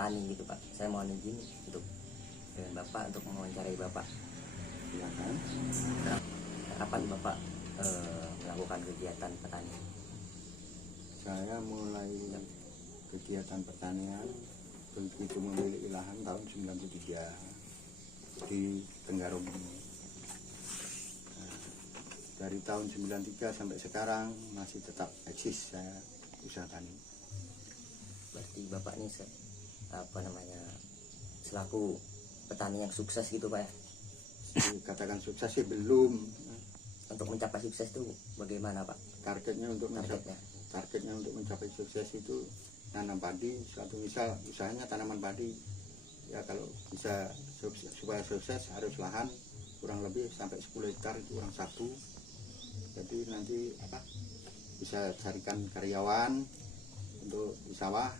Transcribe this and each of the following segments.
petani gitu Pak. Saya mohon izin untuk dengan Bapak untuk mewawancarai Bapak. Silakan. Kapan Bapak melakukan kegiatan petani? Saya mulai kegiatan pertanian begitu memiliki lahan tahun 93 di Tenggarong. Dari tahun 93 sampai sekarang masih tetap eksis saya usaha tani. Berarti Bapak ini selaku petani yang sukses gitu Pak ya? Katakan sukses sih belum. Untuk mencapai sukses itu bagaimana Pak? Targetnya untuk mencapai sukses itu tanam padi. Suatu misal usahanya tanaman padi, ya kalau bisa supaya sukses harus lahan kurang lebih sampai 10 hektar itu kurang satu. Jadi nanti bisa carikan karyawan untuk di sawah.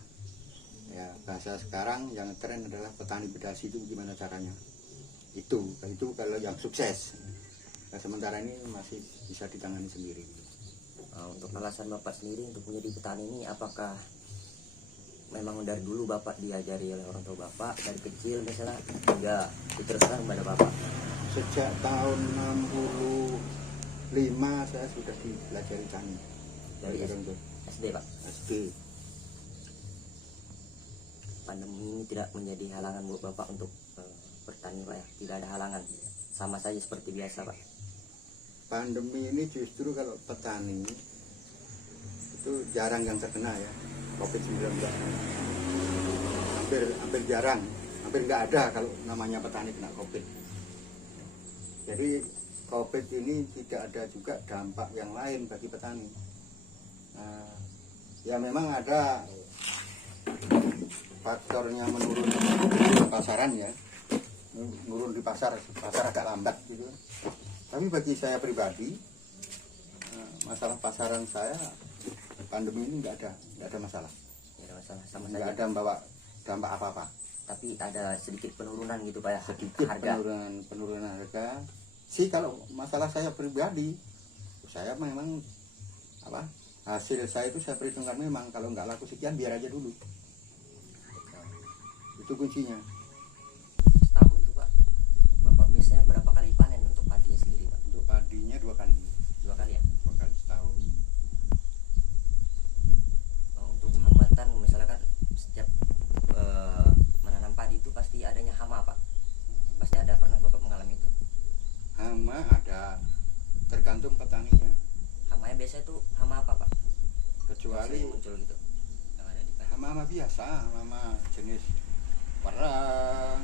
Ya bahasa sekarang yang tren adalah petani bedasi itu gimana caranya. Itu kalau yang sukses. Nah, sementara ini masih bisa ditangani sendiri. Untuk alasan Bapak sendiri untuk menjadi petani ini, apakah memang dari dulu Bapak diajari oleh orang tua Bapak dari kecil misalnya hingga diteruskan kepada Bapak? Sejak tahun 65 saya sudah dipelajari tani dari SD Pak? SD. Pandemi ini tidak menjadi halangan buat Bapak untuk bertani Pak ya? Tidak ada halangan, sama saja seperti biasa Pak? Pandemi ini justru kalau petani itu jarang yang terkena ya, COVID-19. Hampir jarang, hampir nggak ada kalau namanya petani kena COVID. Jadi COVID ini tidak ada juga dampak yang lain bagi petani. Nah, ya memang ada faktornya menurun pasaran ya, menurun di pasar agak lambat gitu. Tapi bagi saya pribadi, masalah pasaran saya pandemi ini nggak ada masalah. Sama nggak saja. ada membawa dampak apa-apa. Tapi ada sedikit penurunan gitu Pak ya? Sedikit harga. penurunan harga. Sih kalau masalah saya pribadi, saya memang hasil saya itu saya perhitungkan memang kalau nggak laku sekian biar aja dulu. Itu kuncinya. Setahun itu Pak, Bapak biasanya berapa kali panen untuk padinya sendiri Pak? Untuk padinya 2 kali. 2 kali ya? 2 kali setahun. Untuk hambatan misalkan setiap menanam padi itu pasti adanya hama Pak? Pasti ada, pernah Bapak mengalami itu? Hama ada, tergantung petaninya. Hamanya biasanya itu hama apa Pak? Kecuali muncul gitu yang ada di padi. hama biasa, hama jenis warang,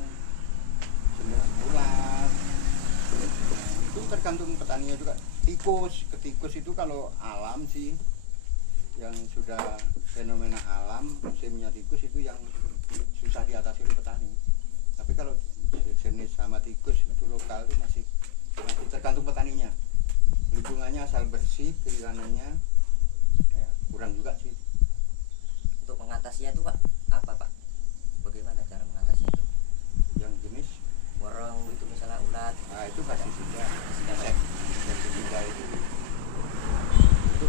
jenis ulat. Itu tergantung petaninya juga. Ketikus itu kalau alam sih, yang sudah fenomena alam, musimnya tikus itu yang susah diatasi oleh petani. Tapi kalau jenis hama tikus itu lokal itu masih tergantung petaninya. Lingkungannya asal bersih, kiri kanannya ya, kurang juga sih. Untuk mengatasinya itu Pak, apa Pak? Bagaimana cara mengatasinya itu? Yang jenis Borong itu misalnya ulat. nah itu pasti sudah Sudah. pestisida itu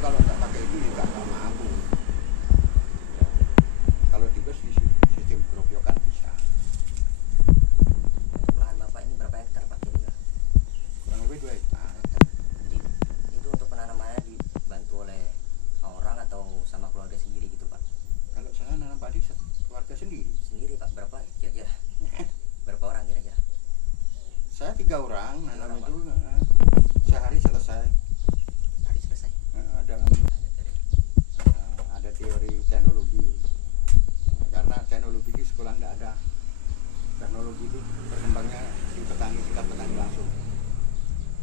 kalau nggak pakai itu juga nggak mampu ya. Kalau tikus di sistem keropyokan bisa. Untuk lahan Bapak ini berapa hektar Pak kira-kira? Kurang lebih 2 hektar. Itu untuk penanamannya dibantu oleh orang atau sama keluarga sendiri gitu Pak? Kalau saya nanam padi keluarga sendiri. Sendiri Pak, berapa kira-kira? Berapa orang kira-kira? Saya 3 orang nanam 3 orang, itu sehari selesai. Hari selesai. Ada teori teknologi. Karena teknologi di sekolah nggak ada. Teknologi itu berkembangnya di petani, tingkat petani langsung.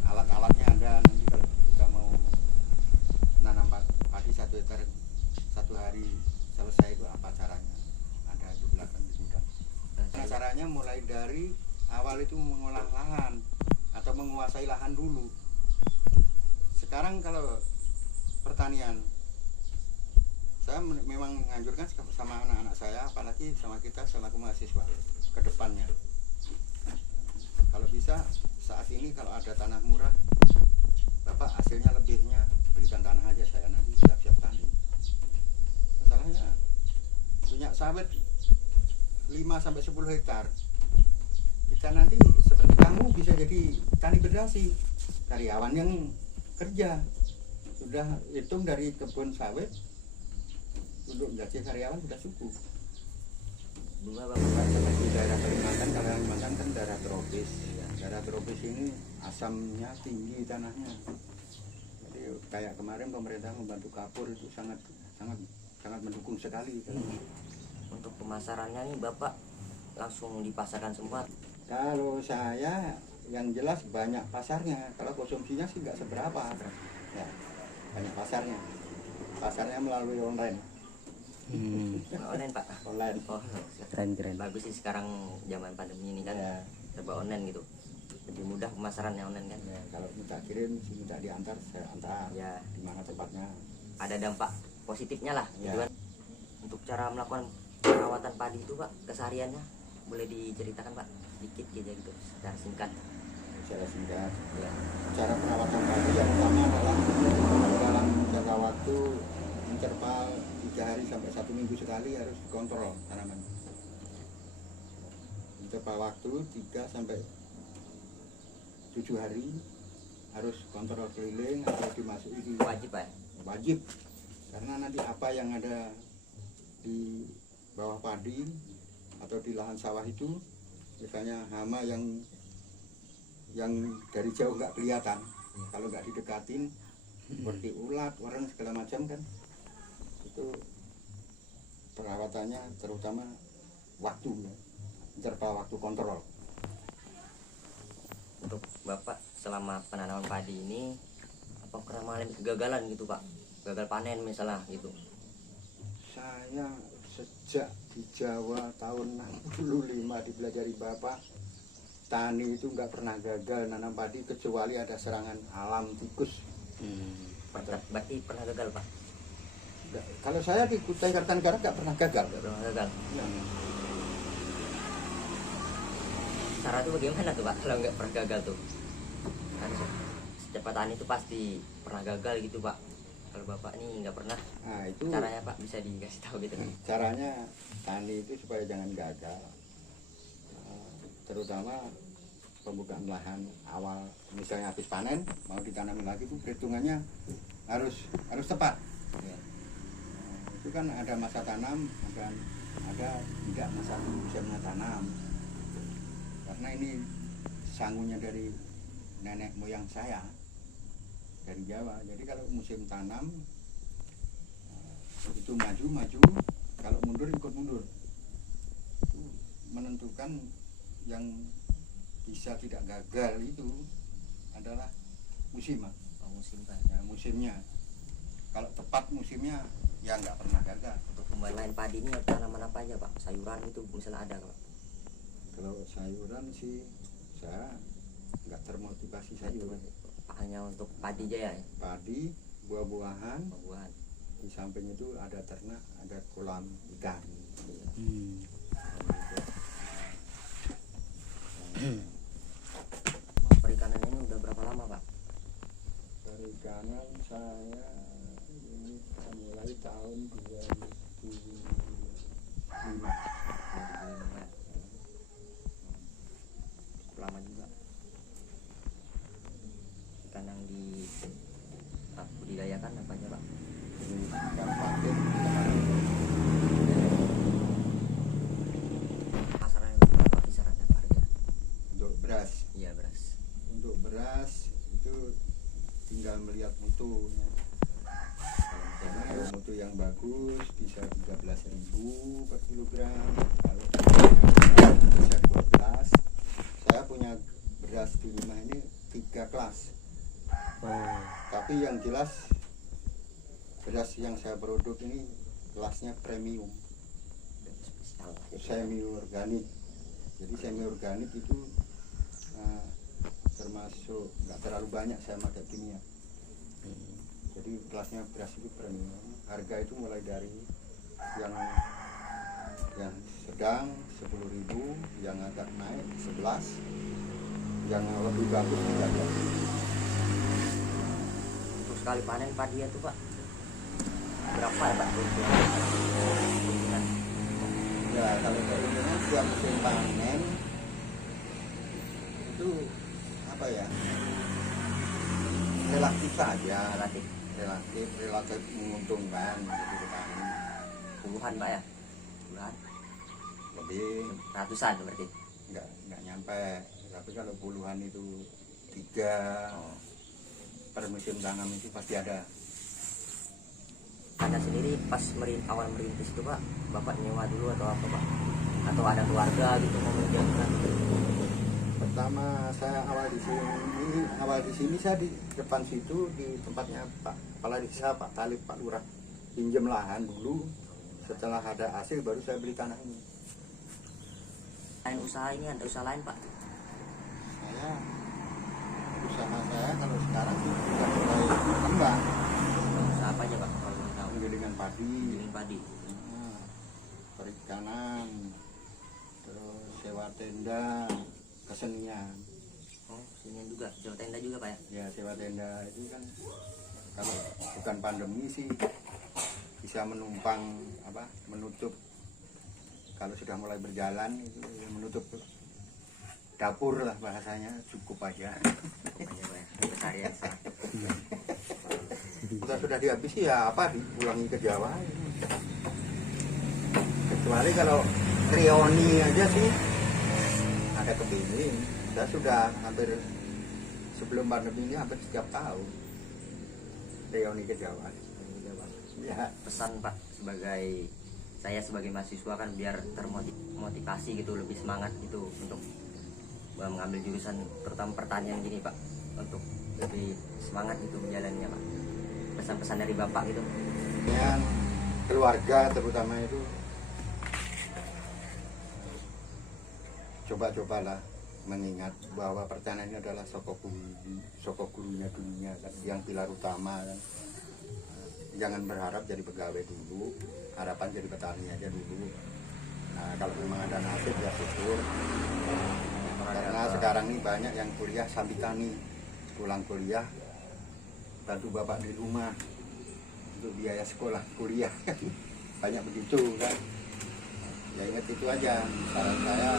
Alat-alatnya ada, nanti kalau kita mau nanam padi 1 hektar 1 hari selesai itu apa caranya? Ada itu belakang di gudang. Nah, caranya mulai dari awal itu mengolah lahan atau menguasai lahan dulu. Sekarang kalau pertanian, saya memang menganjurkan sama anak-anak saya, apalagi sama kita selaku mahasiswa ke depannya. Kalau bisa saat ini kalau ada tanah murah, Bapak hasilnya lebihnya berikan tanah aja, saya nanti siap-siap tani. Masalahnya punya sawit 5 sampai 10 hektar, kita nanti seperti kamu bisa jadi tani berdasi, karyawan yang kerja sudah hitung dari kebun sawit untuk menjadi karyawan sudah cukup. Bunga Bukan bapak. seperti daerah Kalimantan, kalau Kalimantan kan daerah tropis. Daerah tropis ini asamnya tinggi tanahnya. Jadi kayak kemarin pemerintah membantu kapur itu sangat mendukung sekali. Untuk pemasarannya nih bapak langsung dipasarkan semua. Kalau saya yang jelas banyak pasarnya. Kalau konsumsinya sih nggak seberapa. Ya, banyak pasarnya. Pasarnya melalui online. Online pak. Online. Oh Keren. bagus sih sekarang zaman pandemi ini kan Ya, serba online gitu, lebih mudah pemasarannya online kan. ya, kalau minta kirim, minta diantar, saya antar. Ya Di mana tempatnya? ada dampak positifnya lah gitu Ya. kan. Untuk cara melakukan perawatan padi itu pak, kesehariannya boleh diceritakan pak sedikit gitu secara singkat. Secara singkat. Ya. Cara perawatan padi yang utama adalah dalam jangka waktu interval 3 hari sampai 1 minggu sekali harus dikontrol tanaman. Interval waktu 3 sampai 7 hari harus kontrol keliling atau dimasuki di Wajib pak. wajib, karena nanti apa yang ada di bawah padi atau di lahan sawah itu, misalnya hama yang dari jauh nggak kelihatan, kalau nggak didekatin seperti ulat, warna segala macam kan, itu perawatannya terutama waktu, interval waktu kontrol. Untuk bapak selama penanaman padi ini apa pernah mengalami kegagalan gitu pak, gagal panen misalnya gitu? Saya sejak di Jawa tahun 65 dipelajari Bapak, tani itu nggak pernah gagal nanam padi kecuali ada serangan alam tikus. Berarti pernah gagal pak? Kalau saya di Kutai Kartanegara nggak pernah gagal. Nggak pernah gagal. Ya. Cara itu bagaimana tuh pak kalau nggak pernah gagal tuh? Kan setiap petani itu pasti pernah gagal gitu pak. Kalau bapak nih nggak pernah, Nah itu caranya pak bisa dikasih tahu gitu? caranya tani itu supaya jangan gagal. Terutama pembukaan lahan awal, misalnya habis panen mau ditanamin lagi itu perhitungannya harus tepat. Ya. Itu kan ada masa tanam, ada tidak masa musimnya tanam. Karena ini sangunya dari nenek moyang saya dari Jawa. Jadi kalau musim tanam itu maju, kalau mundur ikut mundur. Itu menentukan yang bisa tidak gagal itu adalah musim, Mas. Oh, musim pak. Ya, musimnya. Kalau tepat musimnya ya nggak pernah gagal. Untuk pembelain padi ini tanaman apa aja pak? Sayuran itu misalnya ada pak? Kalau sayuran sih saya nggak termotivasi sayur. Hanya untuk padi aja ya? Padi, buah-buahan, Buah-buahan. di samping itu ada ternak, ada kolam ikan. Perikanan ini udah berapa lama pak? Perikanan saya ini mulai tahun 2005. Lama juga. Ikan yang budidayakan apa aja pak? Ini ikan patin, Pasarannya berapa kisarannya harga? untuk beras. Iya beras. Untuk beras itu tinggal melihat mutu. Kalau mutu yang bagus bisa 13.000 per kilogram. Kalau bisa 12. Saya punya beras di rumah ini 3 kelas. Tapi yang jelas beras yang saya produk ini kelasnya premium, Spesial. semi organik. Jadi semi organik itu termasuk nggak terlalu banyak saya pakai kimia. Jadi kelasnya beras itu premium. Harga itu mulai dari yang sedang 10.000, yang agak naik 11, yang lebih bagus 13. Untuk sekali panen padi itu pak berapa ya pak? Keuntungan? Ya kalau keuntungan setiap musim panen itu apa ya, relatif saja, relatif menguntungkan bagi petani. Puluhan Pak ya, puluhan, Lebih ratusan berarti. nggak nyampe, tapi kalau puluhan itu 3 per musim tanam itu pasti ada. Anda sendiri pas awal merintis itu Pak, Bapak nyewa dulu atau apa Pak? Atau ada keluarga gitu mau menjaga? Pertama saya awal di sini saya di depan situ di tempatnya Pak Kepala Desa, Pak Talib, Pak Lurah, pinjam lahan dulu. Setelah ada hasil baru saya beli tanah ini. Lain usaha ini ada usaha lain Pak? Usaha saya kalau sekarang sih sudah mulai berkembang. Usaha apa aja Pak kalau mau tahu? Penggilingan padi, Giling padi. perikanan, terus sewa tenda, kesenian. Oh, kesenian juga, sewa tenda juga Pak ya? Ya sewa tenda itu kan kalau bukan pandemi sih bisa menutup, kalau sudah mulai berjalan itu ya menutup dapur lah bahasanya, cukup aja. Keseharian saya. Sudah dihabisi ya apa dipulangi ke Jawa. Kecuali kalau Rioni aja sih ada kepingin. Saya sudah hampir sebelum pandemi ini hampir setiap tahun Rioni ke Jawa. Ya. Pesan Pak saya sebagai mahasiswa kan biar termotivasi gitu, lebih semangat gitu untuk mengambil jurusan terutama pertanian gini Pak, untuk lebih semangat gitu menjalannya Pak. Pesan-pesan dari Bapak gitu. Yang keluarga terutama itu coba-cobalah mengingat bahwa pertanian ini adalah sokok gurunya dunia kan, yang pilar utama kan. Jangan berharap jadi pegawai dulu, harapan jadi petani aja dulu. Nah kalau memang ada nasib ya syukur. Karena sekarang ini banyak yang kuliah sambil tani, pulang kuliah bantu bapak di rumah untuk biaya sekolah kuliah. Banyak begitu kan. Ya ingat itu aja, saran saya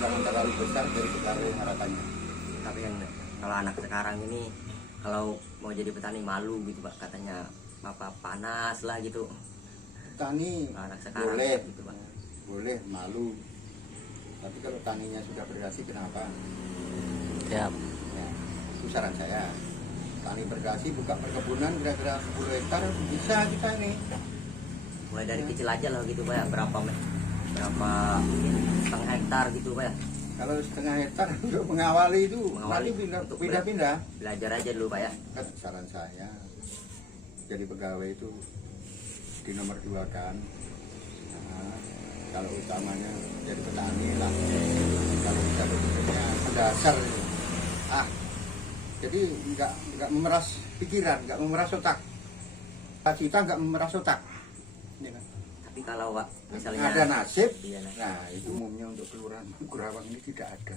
jangan terlalu besar dari pegawai harapannya. Tapi kan kalau anak sekarang ini kalau mau jadi petani malu gitu Pak, katanya apa panas lah gitu. Tani Anak sekarang boleh gitu Pak. Boleh malu, tapi kalau taninya sudah berhasil kenapa? Ya, Ya, itu saran saya. Tani berhasil buka perkebunan kira-kira 10 hektar bisa kita ini. mulai dari kecil aja lah gitu Pak ya, berapa mungkin setengah hektar gitu Pak ya. Kalau setengah hektar untuk mengawali itu Mengawali, nanti untuk pindah-pindah. Belajar aja dulu Pak ya. Kan saran saya jadi pegawai itu di nomor 2 kan. Nah, kalau utamanya jadi petani lah. Kalau bisa bekerja mendasar itu. Jadi nggak memeras pikiran, nggak memeras otak. Cita nggak memeras otak. Ya kan? Tapi kalau Pak misalnya Ada nasib, iya, nah itu umumnya untuk kelurahan Gurawang ini tidak ada.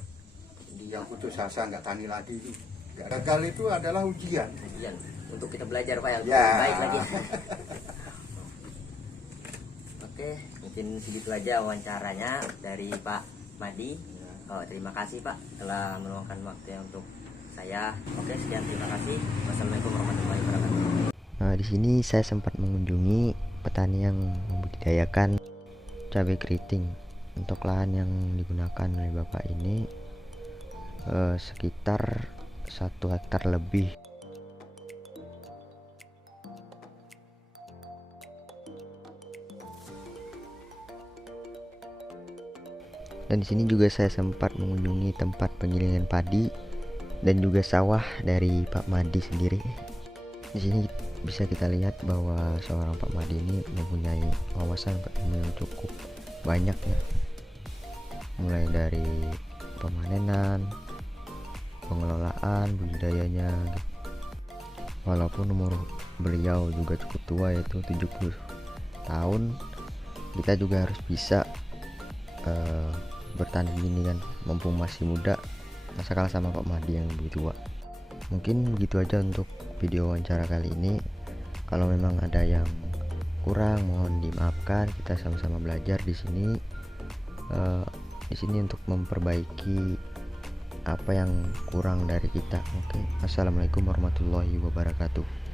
Yang putus asa nggak tani lagi itu. Gagal itu adalah ujian. ujian untuk kita belajar Pak ya, Ya. lebih baik lagi. Oke, mungkin segitu aja wawancaranya dari Pak Madi. Oh, terima kasih Pak telah meluangkan waktunya untuk saya. Oke, sekian, terima kasih. Wassalamualaikum warahmatullahi wabarakatuh. Nah, di sini saya sempat mengunjungi petani yang membudidayakan cabai keriting. Untuk lahan yang digunakan oleh Bapak ini sekitar 1 hektar lebih. Dan di sini juga saya sempat mengunjungi tempat penggilingan padi dan juga sawah dari Pak Madi sendiri. Di sini bisa kita lihat bahwa seorang Pak Madi ini mempunyai wawasan ilmu yang cukup banyak ya. Mulai dari pemanenan, pengelolaan, budidayanya. Walaupun umur beliau juga cukup tua, yaitu 70 tahun, kita juga harus bisa bertani gini kan, mumpung masih muda, masa kalah sama Pak Madi yang lebih tua. Mungkin begitu aja untuk video wawancara kali ini. Kalau memang ada yang kurang mohon dimaafkan, kita sama-sama belajar di sini. di sini untuk memperbaiki apa yang kurang dari kita. Oke, assalamualaikum warahmatullahi wabarakatuh.